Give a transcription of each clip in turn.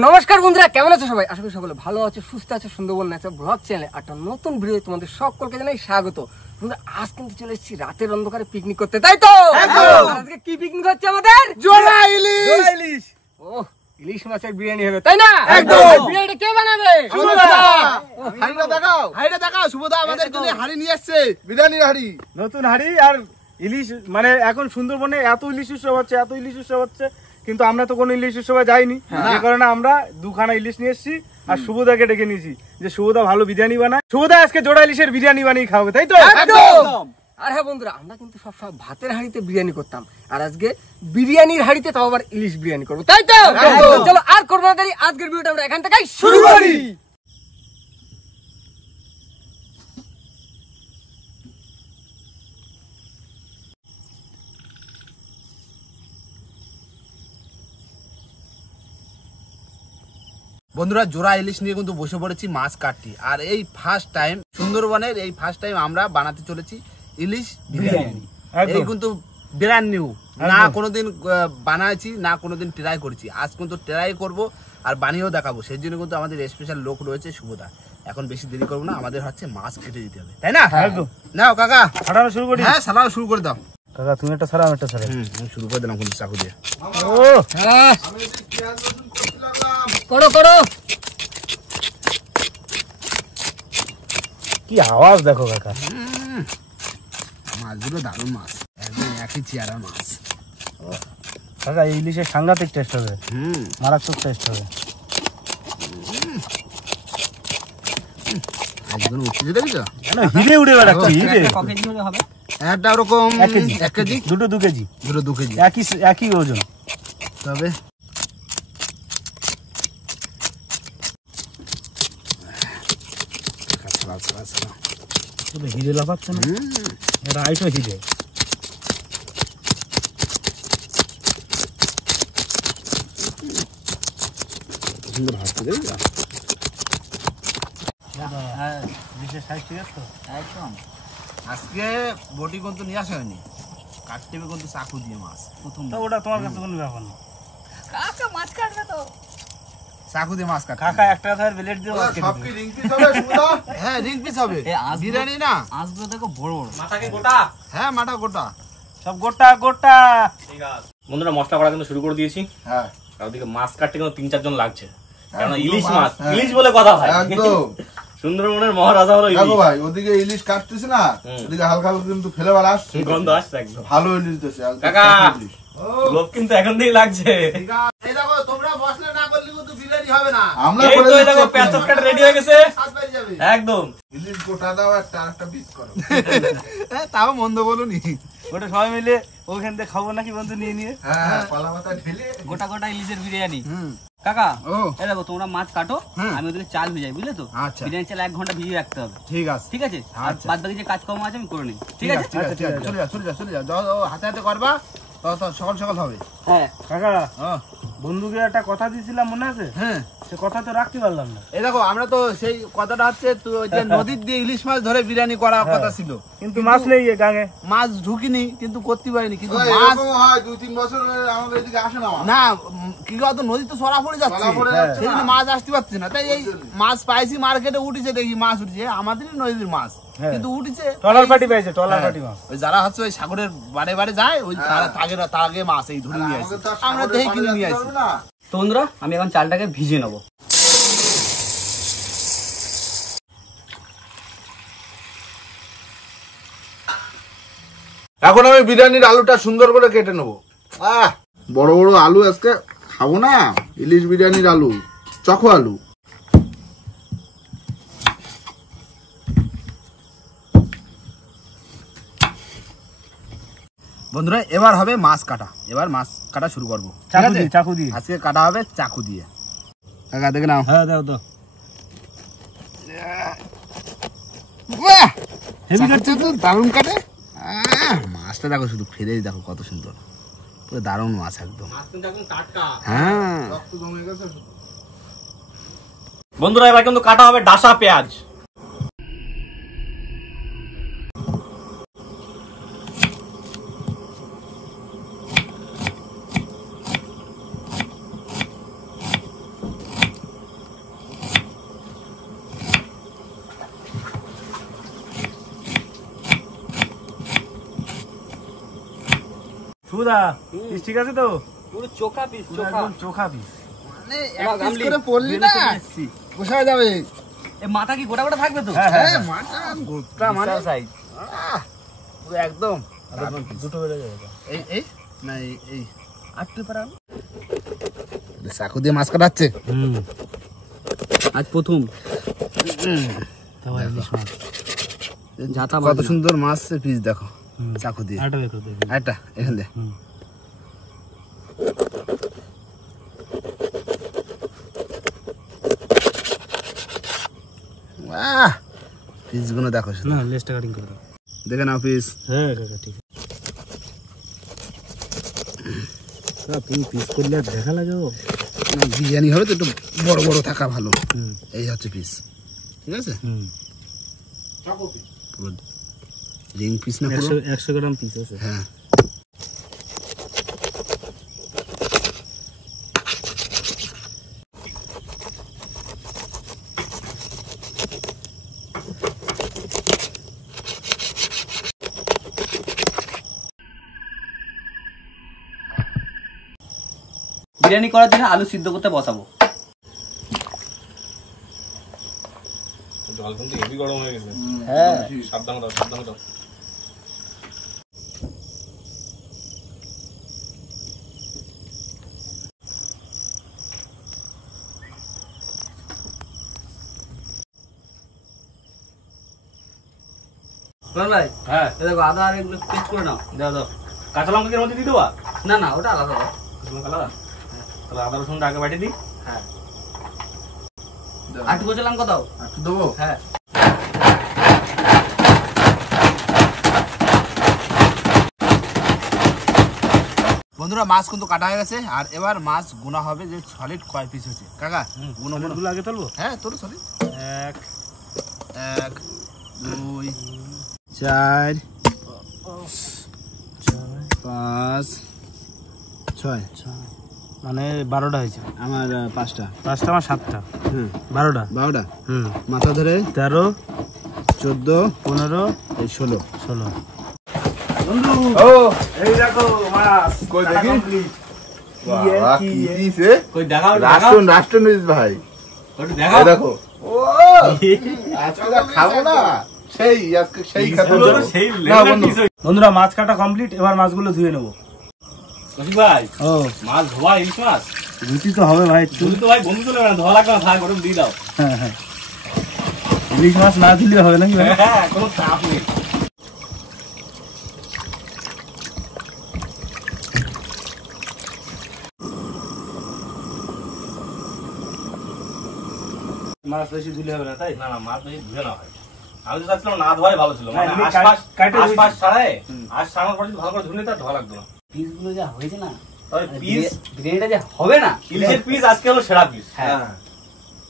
নমস্কার বন্ধুরা, কেমন আছো সবাই? আশা করি সকলে ভালো আছো, সুস্থ আছো। সুন্দরবন ন্যাচারাল ব্লগ চ্যানেলে একটা নতুন ভিডিও তোমাদের সকলকে জানাই স্বাগত। বন্ধুরা, আজ কিন্তু চলে এসেছি রাতের অন্ধকারে পিকনিক করতে, তাই তো? আজকে কি পিকনিক হচ্ছে আমাদের? জোড়া ইলিশ। ও, ইলিশ মাছের বিরিয়ানি হবে, তাই না? একদম। বিরিয়ানিটা কে বানাবে? সুবোধা। হাড়িটা দেখাও। সুবোধা আমাদের জন্য হাড়ি নিয়ে আসছে, বিরিয়ানির হাড়ি, নতুন হাড়ি। আর ইলিশ মানে এখন সুন্দরবনে এত ইলিশ উৎসব হচ্ছে, কিন্তু আমরা তো কোনো ইলিশ উৎসবে যাইনি, যে কারণে আমরা দুখানা ইলিশ নিয়ে এসেছি আর সুবোধাকে ডেকে নিয়েছি যে সুবোধা ভালো বিরিয়ানি বানায়। সুবোধা আজকে জোড়া ইলিশের বিরিয়ানি বানিয়ে খাওয়াবে, তাই তো? একদম। আর হ্যাঁ বন্ধুরা, আমরা কিন্তু সবসময় ভাতের হাঁড়িতে বিরিয়ানি করতাম, আর আজকে বিরিয়ানির হাঁড়িতে তাও আবার ইলিশ বিরিয়ানি করবো, তাই তো? চলো আর করবো না দেরি, আজকের ভিডিওটা আমরা এখান থেকে শুরু করি। বন্ধুরা জোড়া ইলিশ নিয়ে কিন্তু বসে পড়েছি মাছ কাটতে। আর এই ফার্স্ট টাইম সুন্দরবনের আমরা বানাতে চলেছি ইলিশ বিরিয়ানি। এই কিন্তু ব্র্যান্ড নিউ, না কোনোদিন বানাইছি না কোনোদিন ট্রাই করেছি। আজ কিন্তু ট্রাই করব আর বানিয়েও দেখাবো। সেই জন্য কিন্তু আমাদের স্পেশাল লোক রয়েছে সুবোধা। এখন বেশি দেরি করবো না, আমাদের হচ্ছে মাছ কেটে দিতে হবে, তাই না? নাও কাকা, ছাড়ানো শুরু করি। হ্যাঁ সালানো শুরু করে দাও কাকা, তুমি একটা ছাড়া, আমি একটা ছাড়া। শুরু করে দিলাম কিন্তু চাকু দিয়ে। ও হ্যাঁ, করো করো। কি আওয়াজ দেখো কাকা, মাছগুলো দারুণ মাছ, একদম একই চেয়ারা মাছ। কাকা এই ইলিশের সাংঘাতিক টেস্ট হবে, মারাত্মক টেস্ট হবে। হিরে উড়ে বেড়াচ্ছে, হিরে। একটা ওরকম 1 কেজি, দুটো 2 কেজি, দুটো 2 কেজি, একই ওজন। তবে হিরে লাফাচ্ছে না, এটা আইসো হিরে। সুন্দর ভাবতে দেবে। আজকে বটি কিন্তু নিয়ে আসা হয়নি, কাটতে হবে কিন্তু চাকু দিয়ে মাছ। প্রথম ওটা তোমার কাছে কোনো ব্যাপার না, কাকা মাছ কাটবে তো, চাকু দিয়ে মাছ কাটতে। কাকা একটা ধর ব্লেড দিয়ে মাছ কেটে দিবে। রিং পিস হবে সুদা? হ্যাঁ রিং পিস হবে, বিরিয়ানি না। মাছগুলো দেখো বড় বড়। মাথা কি গোটা? হ্যাঁ মাটা গোটা, সব গোটা গোটা। ঠিক আছে বন্ধুরা, মশলা করা কিন্তু শুরু করে দিয়েছি। হ্যাঁ আর ওদিকে মাছ কাটতে কিন্তু 3-4 জন লাগছে, কারণ ইলিশ মাছ, ইলিশ বলে কথা ভাই। একদম সুন্দরবনের মহারাজা হলো ইলিশ। ভাই ওদিকে ইলিশ কাটতেছে না, ওদিকে হালকা হালকা কিন্তু ফেলে বেলা আসছে, গন্ধ আসছে একদম ভালো ইলিশ দিতেছে কাকা। লোভ কিন্তু এখন থেকেই লাগছে। এই দেখো তোমরা বসলে না করলে কিন্তু বিরিয়ানি হবে না। আমরা এই তো এই দেখো পেঁয়াজ কাটা রেডি হয়ে গেছে স্বাদ বেড়ে যাবে একদম। ইলিশ গোটা দাও, একটা পিস করো। তাও মন্দ বলুনি। ওটা সবাই মিলে ওখান থেকে খাবো নাকি বন্ধু, নিয়ে নিয়ে? হ্যাঁ কলা পাতা ঢেলে গোটা গোটা ইলিশের বিরিয়ানি। কাকা ও এই দেখো, তোমরা মাছ কাটো, আমি ওদিকে চাল ভিজাই, বুঝলে তো? আচ্ছা। বিরিয়ানি চাল 1 ঘন্টা ভিজিয়ে রাখতে হবে, ঠিক আছে, ঠিক আছে? আর বাদ বাকি যে কাজকর্ম আছে আমি করে নিই, ঠিক আছে? ঠিক আছে, চলে যাও চলে যাও চলে যাও, যাও হাতে হাতে করবা, তো সকাল সকাল হবে। হ্যাঁ কাকা বন্ধুকে একটা কথা দিয়েছিলাম, মনে আছে? হ্যাঁ সে কথা তো রাখতে পারলাম না। এই দেখো আমরা তো সেই কথাটা হচ্ছে যে নদীর দিয়ে ইলিশ মাছ ধরে বিরিয়ানি করার কথা ছিল, কিন্তু মাছ নেই গাঙে, মাছ ঢুকিনি, কিন্তু করতে পারিনি। কিন্তু মাছ এরকম হয় 2-3 বছর আমাদের এদিকে আসে না মাছ। না কি কত নদী তো সরা পড়ে যাচ্ছে, সরা পড়ে যাচ্ছে সেই জন্য মাছ আসতে পারছে না। তাই এই মাছ পাইছি মার্কেটে, উঠেছে দেখি মাছ উঠেছে, আমাদেরই নদীর মাছ, কিন্তু উঠেছে টলার পাটি পাইছে, টলার পাটি মাছ। ওই যারা হচ্ছে ওই সাগরের বারে বারে যায়, ওই তার আগে মাছ এই ধরে নিয়ে আসে, আমরা দেখে কিনে নিয়ে আসি। তো বন্ধুরা, আমি এখন চালটাকে ভিজিয়ে নেবো। এখন আমি বিরিয়ানির আলুটা সুন্দর করে কেটে নেবো। বড় বড় আলু আজকে খাবো না, ইলিশ বিরিয়ানির আলু, চকো আলু। বন্ধুরা এবার হবে মাছ কাটা, এবার মাছ কাটা শুরু করবো। চাকু দিয়ে আজকে কাটা হবে চাকু দিয়ে। কাকা দেখে নাও। হ্যাঁ দাও তো, হেভি কাটছে তো, দারুণ কাটে। মাছটা দেখো, শুধু ফেলে দেখো কত সুন্দর, পুরো দারুণ মাছ একদম। হ্যাঁ বন্ধুরা এবার কিন্তু কাটা হবে ডাসা পেঁয়াজ। শুভদা পিস ঠিক আছে তো? পুরো চোখা পিস, পুরো চোখা। একদম চোখা পিস। মানে এক পিস করে পড়লি না বসায় যাবে। এ মাথা কি গোটা গোটা থাকবে তো? হ্যাঁ মাথা গোটা মানে সাইজ। পুরো একদম দুটো বেড়ে যাবে। এই এই না এই এই আটটু পারা চাকু দিয়ে মাছ কাটাচ্ছে। আজ প্রথম কত সুন্দর মাছ পিস দেখো চাকু দিয়ে। আরেকটা এখান দিয়ে পিস গুলো দেখো না লেসটা কাটিং করে দাও। দেখে নাও পিস। হ্যাঁ কাকা ঠিক আছে। পিস করলে আর দেখা লাগে ও। না বিরিয়ানি হবে তো একটু বড় বড় থাকা ভালো। এই হচ্ছে পিস, ঠিক আছে। পুরো রিং পিস না পুরো 100 গ্রাম পিস আছে। হ্যাঁ বিরিয়ানি করার জন্য আলু সিদ্ধ করতে বসাবো। জল কিন্তু হেভি গরম হয়ে গেছে। হ্যাঁ সাবধানে দাও, সাবধানে দাও। ভাই, হ্যাঁ এ দেখো আদা আর এগুলো পেস্ট করে নাও। দাও দাও। কাঁচা লঙ্কা কি এর মধ্যে দিয়ে দেবা? না না, ওটা আলাদা দাও। কাঁচা লঙ্কা আলাদা? তাহলে আদা রসুনটা আগে বাটি দিই। আর একটু কাঁচা লঙ্কা দাও। একটু দেবো। হ্যাঁ বন্ধুরা মাছ কিন্তু কাটা হয়ে গেছে, আর এবার মাছ গুনা হবে যে সলিড কয় পিস হচ্ছে। কাকা গুনো গুনো। গুলো আগে তুলবো। হ্যাঁ তোর সলিড 1 1 2 4 5 6 মানে 12টা হয়েছে। আমার 5টা। 5টা আমার 7টা। হুম 12টা। 12টা। মাথা ধরে 13 14 15 এই 16। 16। বন্ধু ও এই দেখো মাছ কই দেখি? বাবা কি দিছে? কই দেখাও, দেখাও। রাষ্ট্রন রাষ্ট্রন ভাই ওটা দেখাও। এই দেখো। ও আজকে যা খাবো না সেই আজকে সেই খাবো। এগুলো তো সেই না লেভেলের বন্ধু piece হয়েছে। বন্ধুরা মাছ কাটা কমপ্লিট, এবার মাছগুলো ধুয়ে নেবো। রফিক ভাই, ও মাছ ধোয়া ইলিশ মাছ। রুটি তো হবে ভাই একটু। তুমি তো ভাই বন্ধু চলে না, ধোয়া লাগবে না, থাক ওরকম দিয়ে দাও। হ্যাঁ হ্যাঁ, ইলিশ মাছ না দিলে হবে নাকি ভাই? হ্যাঁ কোনো চাপ নেই। মাছ বেশি ধুলে হবে না তাই? না না, মাছ বেশি ধুয়ে না হয়। আমি তো চাচ্ছিলাম না ধোয়াই ভালো ছিল, মানে এমনি আশপাশ কাটে আশপাশ ধুয়েছি। ছাড়াই আশ ছাড়ানোর পর যদি ভালো করে ধুলে তার ধোয়া লাগতো না। পিসগুলো যা হয়েছে না, তবে পিস বিরিয়ানিটা যা হবে না। ইলিশের পিস আজকে হলো সেরা পিস। হ্যাঁ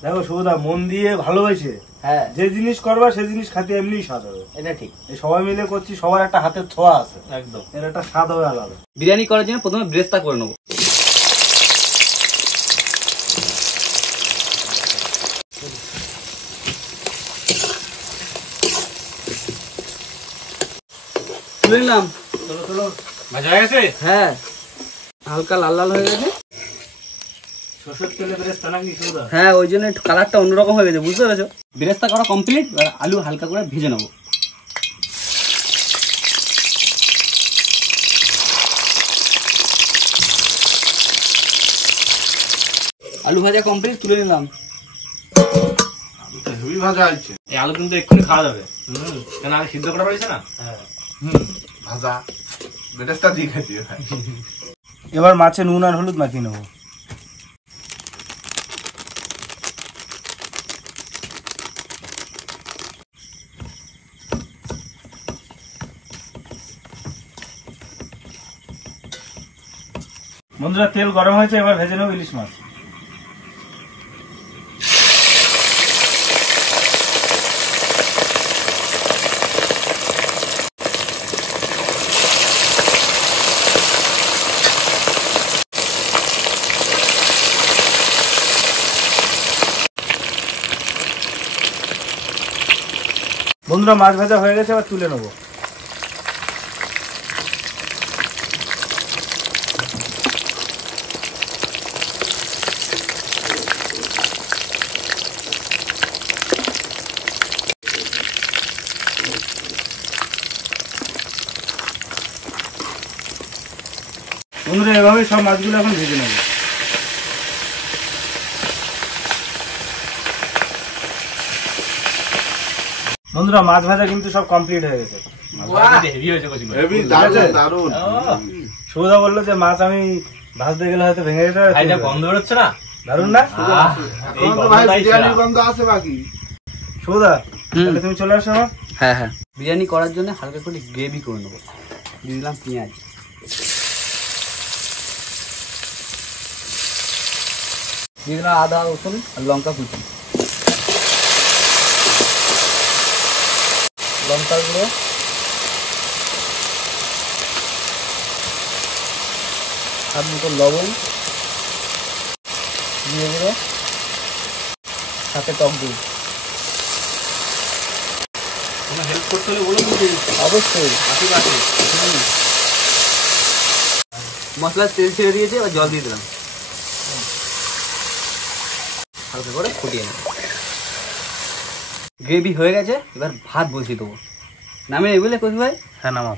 দেখো শুভদা মন দিয়ে ভালোবেসে হ্যাঁ, যে জিনিস করবা সে জিনিস খাতে এমনি স্বাদ হবে। এটা ঠিক। এই সবাই মিলে করছি, সবার একটা হাতের ছোঁয়া আছে, একদম। এর একটা স্বাদ হবে আলাদা। বিরিয়ানি করার জন্য প্রথমে ব্রেস্তা করে নেবো। তুলে নিলাম। ভাজা হয়ে গেছে? হ্যাঁ হালকা লাল লাল হয়ে গেছে। সরষের তেলে বেরেস্তা নাকি শুভদা? হ্যাঁ ওই জন্য একটু কালারটা অন্যরকম হয়ে গেছে, বুঝতে পেরেছো? বেরেস্তা করা কমপ্লিট, এবার আলু হালকা করে ভেজে নেবো। আলু ভাজা কমপ্লিট, তুলে নিলাম। হেভি ভাজা আছে। এই আলু কিন্তু এক্ষুনি খাওয়া যাবে। কেন আগে সিদ্ধ করা হয়েছে না? ভাজা বেরেস্তা দিয়ে খাইতে ভাই। এবার মাছে নুন আর হলুদ মাখিয়ে নেবো। বন্ধুরা তেল গরম হয়েছে, এবার ভেজে নেবো ইলিশ মাছ। বন্ধুরা মাছ ভাজা হয়ে গেছে, এবার তুলে নেবো। বন্ধুরা এভাবে সব মাছগুলো এখন ভেজে নেবে। বন্ধুরা মাছ ভাজা কিন্তু সব কমপ্লিট হয়ে গেছে। হেভি হয়েছে কচি মাছ। হেভি দারুণ দারুণ। সৌদা বললো যে মাছ আমি ভাজতে গেলে হয়তো ভেঙে যেতে পারে। ভাই যা গন্ধ বেরোচ্ছে না, দারুণ না? এই এখন তো ভাই গন্ধটাই বিরিয়ানির সেরা। গন্ধ আছে বাকি। সৌদা তাহলে তুমি চলে আসো আমার। হ্যাঁ হ্যাঁ, বিরিয়ানি করার জন্য হালকা করে গ্রেভি করে নেবো। দিয়ে দিলাম পেঁয়াজ, দিয়ে দিলাম আদা রসুন আর লঙ্কা কুচি, লঙ্কা গুঁড়ো, আর মতো লবণ, দিয়ে গুঁড়ো, সাথে টক দই। কোনো হেল্প করতে হলে বলো কিন্তু। অবশ্যই মশলার তেল ছেড়ে দিয়েছে, এবার জল দিয়ে দিলাম, হালকা করে ফুটিয়ে নেব। গ্রেভি হয়ে গেছে, এবার ভাত বসিয়ে দেবো। নামে বুঝলে কবি ভাই? হ্যাঁ নামাও।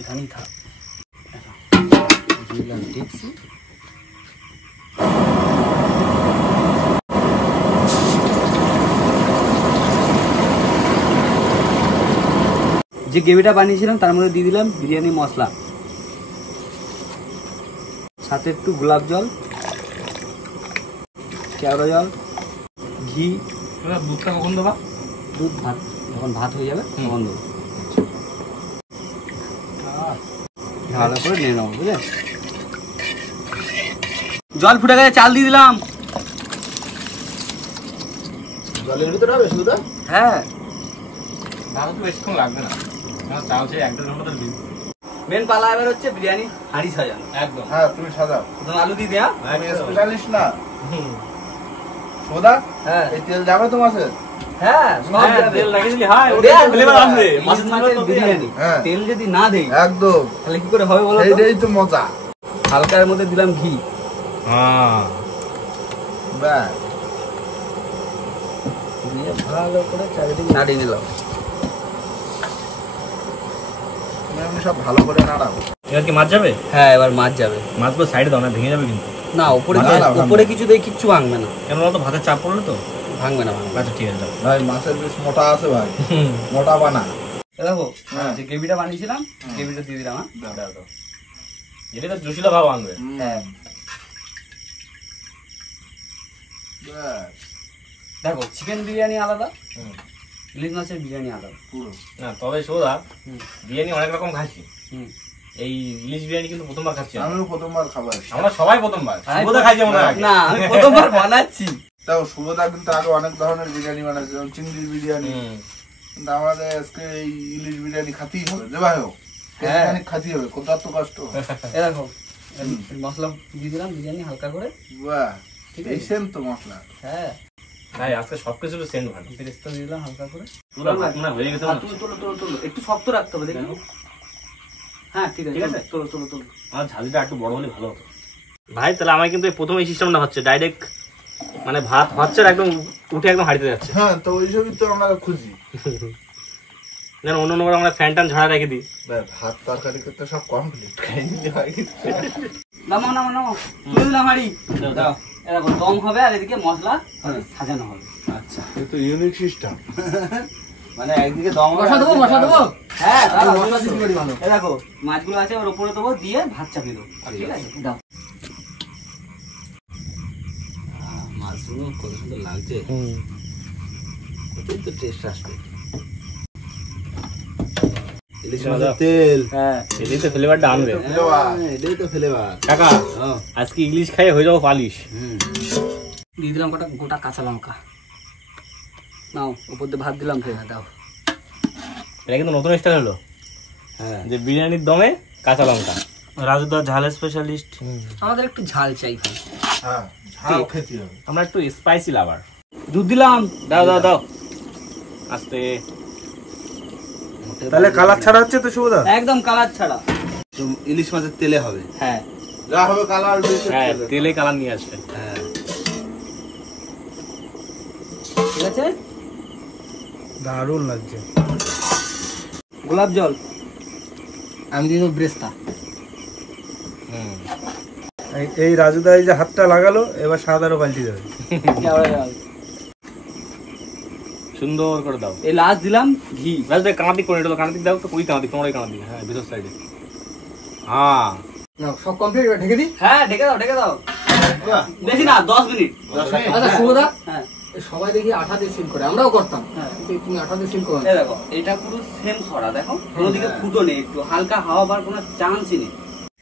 এখানেই থাক। দিলাম ডেকচি, যে গ্রেভিটা বানিয়েছিলাম তার মধ্যে দিয়ে দিলাম বিরিয়ানি মশলা, সাথে একটু গোলাপ জল, কেওড়া জল, ঘি। দুধটা কখন দেবা? দুধ ভাত যখন ভাত হয়ে যাবে তখন দেবো। ভালো করে নিয়ে নেবো, বুঝলে? জল ফুটে গেছে, চাল দিয়ে দিলাম। জলের ভিতরে হবে শুধু? হ্যাঁ, ভালো তো বেশিক্ষণ লাগবে না, চাল সেই 1-1.5 ঘন্টা ধরে দিন। মেন পালা এবার হচ্ছে বিরিয়ানি হাঁড়ি সাজানো। একদম। হ্যাঁ তুমি সাজাও। প্রথমে আলু দিয়ে দেয়া। তুমি স্পেশালিস্ট না সোদা? হ্যাঁ এই তেল যাবে তো মাছের? হ্যাঁ, সব হ্যাঁ, যাবে। তেল লাগিয়ে দিলি হয়, দেয়া, ওটা ফ্লেভার আসবে। ইলিশ মাছের মাছের ঝোল তো বিরিয়ানি হ্যাঁ। তেল যদি না দেই একদম তাহলে কি করে হবে বলো তো? এইটাই তো মজা। হালকার মধ্যে দিলাম ঘি, ব্যাস দিয়ে ভালো করে চারিদিকে নাড়িয়ে নিলাম। তুমি এমনি সব ভালো করে নাড়াও। এবার কি মাছ যাবে? হ্যাঁ, এবার মাছ যাবে। মাছগুলো সাইডে দাও না, ভেঙে যাবে কিন্তু। না, উপরে না, না, উপরে কিছু দেই, কিচ্ছু ভাঙবে না, কেন বলতো, ভাতের চাপ পড়লো তো। ভাঙবে না, ভাঙবে না। আচ্ছা ঠিক আছে দাও। ভাই মাছের পিস মোটা আছে ভাই, মোটা বানা। দেখো হ্যাঁ। যে গ্রেভিটা বানিয়েছিলাম গ্রেভিটা দিয়ে দিলাম। হ্যাঁ দাও দাও, এটা তো জুসিলা ভাব আনবে। হ্যাঁ, ব্যাস দেখো চিকেন বিরিয়ানি আলাদা, হুম। ইলিশ মাছের বিরিয়ানি আলাদা। পুরো না তবে সোদা, হুম। বিরিয়ানি অনেক রকম খাচ্ছি, হুম। এই ইলিশ বিরিয়ানি কিন্তু প্রথমবার খাচ্ছি আমরা। আমিও প্রথমবার খাবার। আমরা সবাই প্রথমবার। আমি শুভদা খাইছে মনে হয় আগে। না, আমি প্রথমবার বানাচ্ছি। তাও শুভদা কিন্তু আরো অনেক ধরনের বিরিয়ানি বানাচ্ছে, যেমন চিংড়ির বিরিয়ানি। হুম। কিন্তু আমাদের আজকে এই ইলিশ বিরিয়ানি খাতেই হবে, যে ভাই হোক হ্যাঁ। বিরিয়ানি খাতেই হবে, কোথাও তো কষ্ট। এ দেখো এই মশলা দিয়ে দিলাম বিরিয়ানি হালকা করে। বাহ, ঠিক এই আছে। সেম তো মশলা। হ্যাঁ, ভাই আজকে সবকিছু সেন্ট ভালো। বেরেস্তা দিয়ে দিলাম হালকা করে। পুরো ভাত মনে হয় হয়ে গেছে আর মনে তুমি হচ্ছে। তোলো তোলো তোলো, একটু শক্ত রাখতে হবে দেখো। হ্যাঁ ঠিক আছে, ঠিক আছে? তোলো তোলো তোলো। আমার ঝালিটা একটু বড় হলে ভালো হতো। ভাই তাহলে আমার কিন্তু এই প্রথম এই সিস্টেমটা হচ্ছে, ডাইরেক্ট মানে ভাত হচ্ছে আর একদম উঠে একদম হাঁড়িতে যাচ্ছে। হ্যাঁ, তো ওই সবই তো আমরা খুঁজি। যেন অন্য অন্য করে আমরা ফ্যান টান ঝাড়া রেখে দিই। ভাই ভাত তরকারি করতে সব কমপ্লিট, খাই নিতে হয় কিন্তু। নামাও নামাও নামাও, তুলে দিলাম হাঁড়ি। দাও, এরকম দম হবে আর এদিকে মশলা সাজানো হবে। আচ্ছা, এই তো ইউনিক সিস্টেম। মানে একদিকে দম হবে, মশলা দেবো, মশলা দেবো? হ্যাঁ দাও, মশলা দিতে পারি ভালো। এ দেখো মাছগুলো আছে ওর উপরে দেবো, দিয়ে ভাত চাপিয়ে দেবো। ঠিক আছে, দাও। মাছগুলো কত সুন্দর লাগছে, কতই তো টেস্ট আসবে। ইলিশ মাছের তেল, হ্যাঁ, এটাই তো ফ্লেভারটা আনবে। এটাই তো ফ্লেভার। কাকা আজকে ইংলিশ খাইয়ে হয়ে যাবো পালিশ। দিয়ে দিলাম কটা গোটা কাঁচা লঙ্কা। নাও, উপর দিয়ে ভাত দিলাম, ফের দাও। এটা কিন্তু নতুন স্টাইল হলো, হ্যাঁ, যে বিরিয়ানির দমে কাঁচা লঙ্কা। রাজু দা ঝাল স্পেশালিস্ট। আমাদের একটু ঝাল চাই ভাই। হ্যাঁ, ঝাল খেতে হবে। আমরা একটু স্পাইসি লাভার। দুধ দিলাম। দাও দাও দাও আস্তে। তাহলে কালার ছাড়া হচ্ছে তো শুভদা? একদম কালার ছাড়া। তো ইলিশ মাছের তেলে হবে, হ্যাঁ যা হবে কালার বেশি। হ্যাঁ তেলে কালার নিয়ে আসবে। হ্যাঁ, ঠিক আছে। দারুণ লাগছে। গোলাপ জল। আমি দিয়ে দেবো ব্রেস্তা। এই রাজুদা এই যে হাতটা লাগালো, এবার সাদারও পাল্টি যাবে। সুন্দর করে দাও। এই লাস্ট দিলাম ঘি। রাজু কানাদিক করে এটা কানাদিক দাও তো, ওই কানাদিক, তোমার ওই কানাদিক, হ্যাঁ ভিতর সাইডে। হ্যাঁ নাও সব কমপ্লিট, ঢেকে দিই। হ্যাঁ ঢেকে দাও, ঢেকে দাও। বেশি না, 10 মিনিট। আচ্ছা শুভদা, হ্যাঁ সবাই দেখি আঠা দিয়ে সিল করে, আমরাও করতাম, কিন্তু তুমি আঠা দিয়ে সিল করো না। এই দেখো, এটা পুরো সেম সরা, দেখো কোনো দিকে ফুটো নেই, একটু হালকা হাওয়া বার কোনো চান্সই নেই।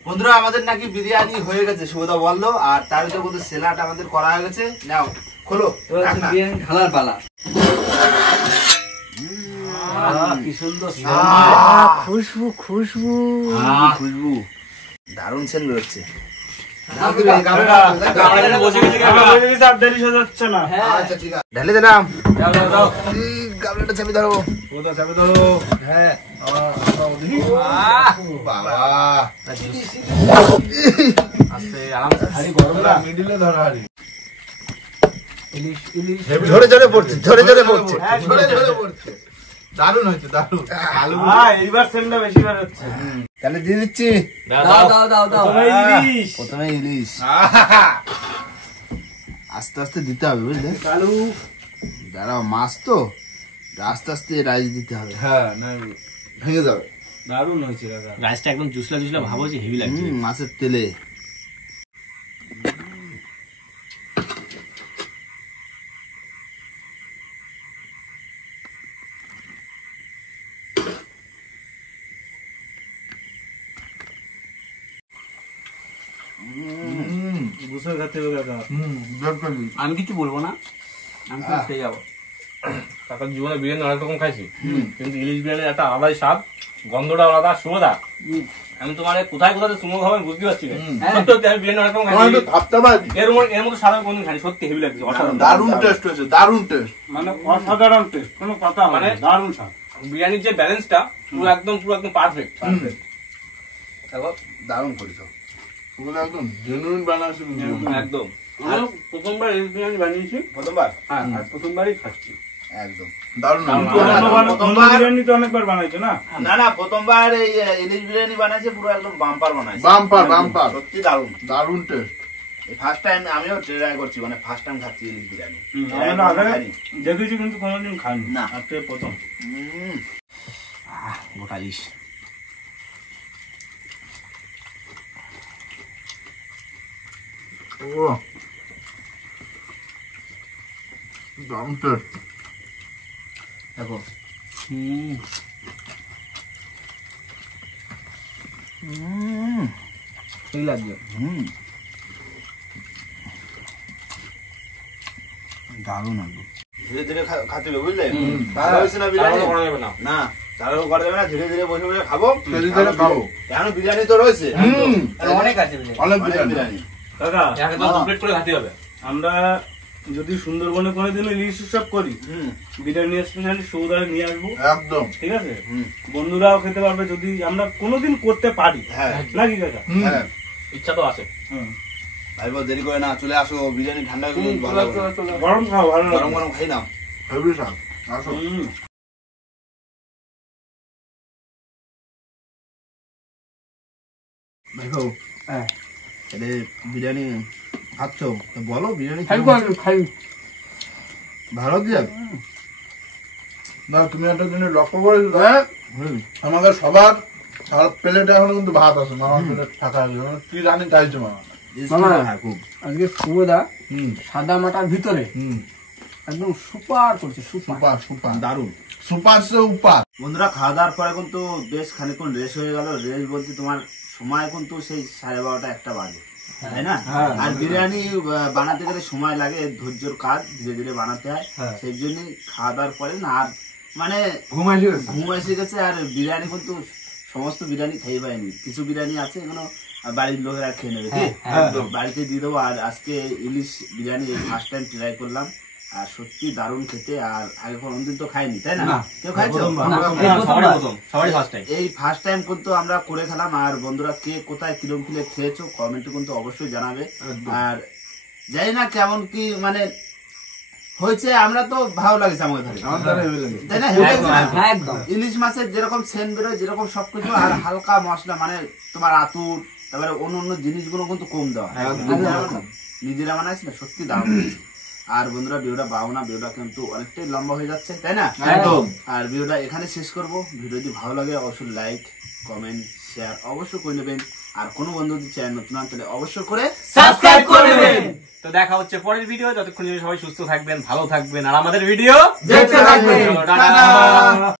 বন্ধুরা আমাদের নাকি বিরিয়ানি হয়ে গেছে, শুভদা বললো, আর তার ভিতরে কিন্তু সেলাড আমাদের করা হয়ে গেছে। নাও খোলো এবার হচ্ছে ঢাকনা। বিরিয়ানি ঢালার পালা। কি সুন্দর খুশবু খুশবু, খুশবু দারুণ সেন্ট বেরোচ্ছে। বসে গেছে। আর দেরি হয়ে যাচ্ছে না। আচ্ছা ঠিক আছে, ঢেলে দিলাম। দাও দাও দাও। এই গামলাটা চাবি ধরো। ওটা চাপে ধরো। হ্যাঁ বাবা আস্তে আরামসে। মিডিলে ধরো হাড়ি। ঝরে ঝরে পড়ছে, ঝরে ঝরে পড়ছে। ঝরে ঝরে পড়ছে। দারুণ হয়েছে, দারুণ। আলু এইবার সেমটা বেশি বার হচ্ছে। তাহলে দিয়ে দিচ্ছি। দাও দাও দাও দাও। প্রথমে ইলিশ, আস্তে আস্তে দিতে হবে বুঝলে। আলু দাঁড়াও, মাছ তো আস্তে আস্তে রাইস দিতে হবে। হ্যাঁ না ভেঙে যাবে। দারুণ হয়েছে দাদা। রাইসটা একদম জুসলা জুসলা ভাব হচ্ছে, হেভি লাগছে। মাছের তেলে বুঝে খেতে হবে দাদা। জোর করে দিন। আমি কিছু বলবো না, আমি তো খেয়ে যাবো। তারপর জীবনে বিরিয়ানি অনেক রকম খাইছি, কিন্তু ইলিশ বিরিয়ানির একটা আলাদাই স্বাদ, গন্ধটা আলাদা। শুভদা আমি তোমার কোথায় কোথায় সুমো খাবো আমি বুঝতে পারছি না। সত্যি সত্যি আমি বিরিয়ানি অনেক রকম আমার খাইছি, একটু ভাবতে পারছি। এর মতো স্বাদ আমি কোনদিন খাইনি। সত্যি হেভি লাগছে, অসাধারণ। দারুণ টেস্ট হয়েছে, দারুণ টেস্ট। মানে অসাধারণ টেস্ট, কোনো কথা মানে মানে- দারুণ স্বাদ। বিরিয়ানির যে ব্যালেন্সটা পুরো একদম পারফেক্ট। দারুণ করেছো। ওগুলো একদম জেনুইন বানাচ্ছে কিন্তু। একদম। আমি প্রথমবার ইলিশ বিরিয়ানি বানিয়েছি। প্রথমবার হ্যাঁ, আর প্রথমবারই খাচ্ছি। একদম দারুণ। অন্য বিরিয়ানি তো অনেকবার বানাইছো না? না না, প্রথমবার এই ইলিশ বিরিয়ানি বানাইছে, পুরো একদম বাম্পার বানাইছে। বাম্পার বাম্পার, সত্যি দারুণ। দারুণ টেস্ট। এই ফার্স্ট টাইম আমিও ট্রাই করছি, মানে ফার্স্ট টাইম খাচ্ছি ইলিশ বিরিয়ানি। আমরা আগে দেখেছি কিন্তু কোনোদিন খাইনি। না। আজকে প্রথম। গোটা ইলিশ। ও দারুণ টেস্ট। দেখো সেই লাগছে। দারুণ একদম। ধীরে ধীরে খাতে হবে বুঝলে, ভালো হয়েছে না বিরিয়ানি? করা যাবে না। না তারও করা যাবে না, ধীরে ধীরে বসে বসে খাবো। ধীরে ধীরে খাবো। কেন বিরিয়ানি তো রয়েছে, অনেক আছে বিরিয়ানি। অনেক অনেক বিরিয়ানি। বিরিয়ানি। দাদা একদম কমপ্লিট করে খাতে হবে। আমরা যদি সুন্দরবনে কোনোদিন ইলিশ উৎসব করি, বিরিয়ানি স্পেশালি সৌদায় নিয়ে আসবো, একদম। ঠিক আছে? বন্ধুরাও খেতে পারবে যদি আমরা কোনোদিন করতে পারি, হ্যাঁ নাকি কাকা? হ্যাঁ ইচ্ছা তো আছে। ভাই বল, দেরি করে না, চলে আসো। বিরিয়ানি ঠান্ডা হয়ে গেলে ভালো হবে না। গরম খাও, ভালো গরম লাগবে। গরম খাই না। হেভি স্বাদ। আসো। দেখো হ্যাঁ এটা বিরিয়ানি খাচ্ছ, তো বলো বিরিয়ানি খাই কেমন? খাই। ভালো দিয়ে না তুমি একটা জিনিস লক্ষ্য করেছো তো? আমাদের সবার প্লেটে এখনো কিন্তু ভাত আছে, মামার প্লেট ফাঁকা আছে। মানে কি জানি চাইছে মামা। মামা। হ্যাঁ, খুব আজকে শুভদা হুম সাদা মাটার ভিতরে হুম একদম সুপার করছে, সুপার। সুপার সুপার দারুণ। সুপার সে উপার। বন্ধুরা খাওয়া দাওয়ার পরে কিন্তু বেশ খানিকক্ষণ রেস্ট হয়ে গেল। রেস্ট বলতে তোমার সময় কিন্তু সেই 12:30 একটা বাজে, তাই না? আর বিরিয়ানি বানাতে গেলে সময় লাগে, ধৈর্যর কাজ, ধীরে ধীরে বানাতে হয়। সেই জন্য খাওয়া দাওয়ার পরে না আর মানে ঘুম এসে গেছে। আর বিরিয়ানি কিন্তু সমস্ত বিরিয়ানি খেয়ে পাইনি, কিছু বিরিয়ানি আছে এগুলো বাড়ির লোকেরা খেয়ে নেবে, কি বাড়িতে দিয়ে দেবো। আর আজকে ইলিশ বিরিয়ানি ফার্স্ট টাইম ট্রাই করলাম, আর সত্যি দারুণ খেতে। আর আগে কোনদিন তো খাইনি, তাই না? কেউ খাইছো? সবারই ফার্স্ট টাইম। এই ফার্স্ট টাইম কিন্তু আমরা করে খেলাম। আর বন্ধুরা কে কোথায় কিরম কিলে খেয়েছো কমেন্টে কিন্তু অবশ্যই জানাবে। আর জানি না কেমন কি মানে হয়েছে আমরা তো ভালো লাগছে আমাদের ধারে, আমার দ্বারা হেভি লাগে। তাই না? হেভি লাগছে না? হ্যাঁ, একদম। ইলিশ মাছের যেরকম সেন্ট বেরোয়, যেরকম সবকিছু, আর হালকা মশলা, মানে তোমার আতুর, তারপরে অন্য অন্য জিনিসগুলো কিন্তু কম দেওয়া, নিজেরা বানাইছি না, সত্যি দারুণ হয়েছে। আর বন্ধুরা ভিডিওটা বাও না, ভিডিওটা কিন্তু অনেকটাই লম্বা হয়ে যাচ্ছে, তাই না? একদম। আর ভিডিওটা এখানে শেষ করব। ভিডিও যদি ভালো লাগে অবশ্যই লাইক, কমেন্ট, শেয়ার অবশ্যই করে নেবেন। আর কোনো বন্ধু যদি চ্যানেল নতুন আন তাহলে অবশ্যই করে সাবস্ক্রাইব করে নেবেন। তো দেখা হচ্ছে পরের ভিডিও, যতক্ষণ সবাই সুস্থ থাকবেন, ভালো থাকবেন, আর আমাদের ভিডিও দেখতে থাকবেন। টাটা।